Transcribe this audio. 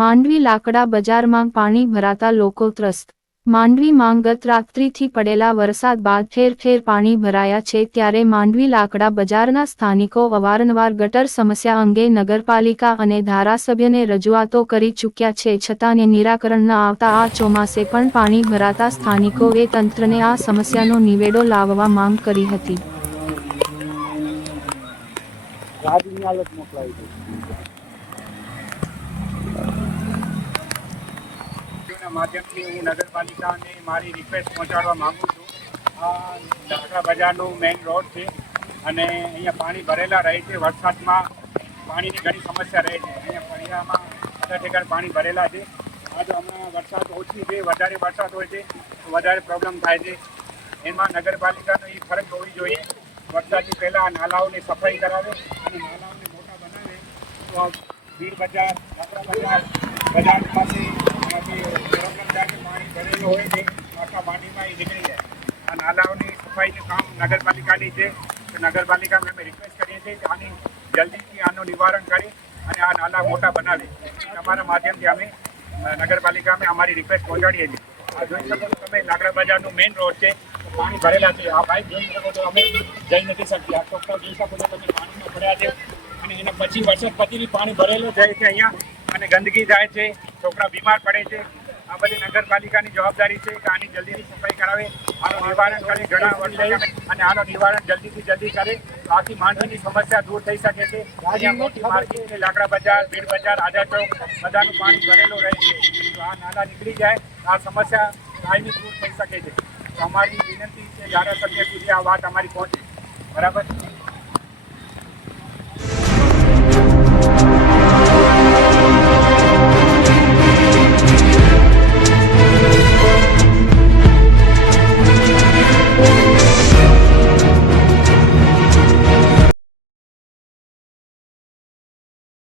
માંડવી લાકડા બજારમાં પાણી ભરાતા લોકો ત્રસ્ત. માંડવીમાં ગત રાત્રિથી પડેલા વરસાદ બાદ ઠેર ઠેર પાણી ભરાયા છે ત્યારે માંડવી લાકડા બજારના સ્થાનિકો અવારનવાર ગટર સમસ્યા અંગે નગરપાલિકા અને ધારાસભ્યને રજૂઆતો કરી ચૂક્યા છે છતાં નિરાકરણ ન આવતા આ ચોમાસે પણ પાણી ભરાતા સ્થાનિકોએ તંત્રને આ સમસ્યાનો નિવેડો લાવવા માંગ કરી હતી. રાજની હાલત મોકલાવી છે ના માધ્યમથી હું નગરપાલિકાને મારી રિક્વેસ્ટ પહોંચાડવા માગું છું. લાકડા બજારનું મેઇન રોડ છે અને અહીંયા પાણી ભરેલા રહે છે. વરસાદમાં પાણીની ઘણી સમસ્યા રહે છે. અહીંયા ફળિયામાં બધા ઠેકાણ પાણી ભરેલા છે. આ જો હમણાં વરસાદ ઓછી છે, વધારે વરસાદ હોય છે, તો વધારે પ્રોબ્લેમ થાય છે. એમાં નગરપાલિકાનો એ ફરજ હોવી જોઈએ. વરસાદથી પહેલાં નાલાઓની સફાઈ કરાવે અને નાલાઓને મોટા બનાવે તો ભીડ બજાર લાકડા બજાર બજાર પાસે કે હોય છે, આખા પાણીમાં એ નીકળી જાય. આ નાલાઓની સફાઈનું કામ નગરપાલિકાની છે. તો નગરપાલિકાને અમે રિક્વેસ્ટ કરીએ છીએ કે આની જલ્દીથી આનું નિવારણ કરી અને આ નાલા મોટા બનાવી. તમારા માધ્યમથી અમે નગરપાલિકામાં અમારી રિક્વેસ્ટ પહોંચાડીએ છીએ. આ જોઈ શકો છો તમે, લાકડા બજારનું મેઇન રોડ છે. પાણી ભરેલા છે. આ પાઇપ જોઈ શકો છો અમે. જઈ નથી શકતી. આ ચોખ્ખા જોઈ શકો છો તમે, પાણીમાં ભર્યા છે. અને એના પછી વરસાદ પછી પાણી ભરેલું જાય છે અહીંયા. અને ગંદકી જાય છે. છોકરા બીમાર પડે છે. આ બધી નગરપાલિકાની જવાબદારી છે કે આની જલ્દીથી સફાઈ કરાવે આનું નિવારણ કરે ઘણા વર્ષો અને આનું નિવારણ જલ્દીથી જલ્દી કરે. આથી માંડવીની સમસ્યા દૂર થઈ શકે છે. મોટી માર્કેટ લાકડા બજાર ભીડ બજાર આઝાદ ચોક બધાનું પાણી ભરેલું રહે છે. તો આ નાલા નીકળી જાય આ સમસ્યા કાયમી દૂર થઈ શકે છે. તો અમારી વિનંતી છે ધારાસભ્ય સુધી આ વાત અમારી પહોંચે. બરાબર?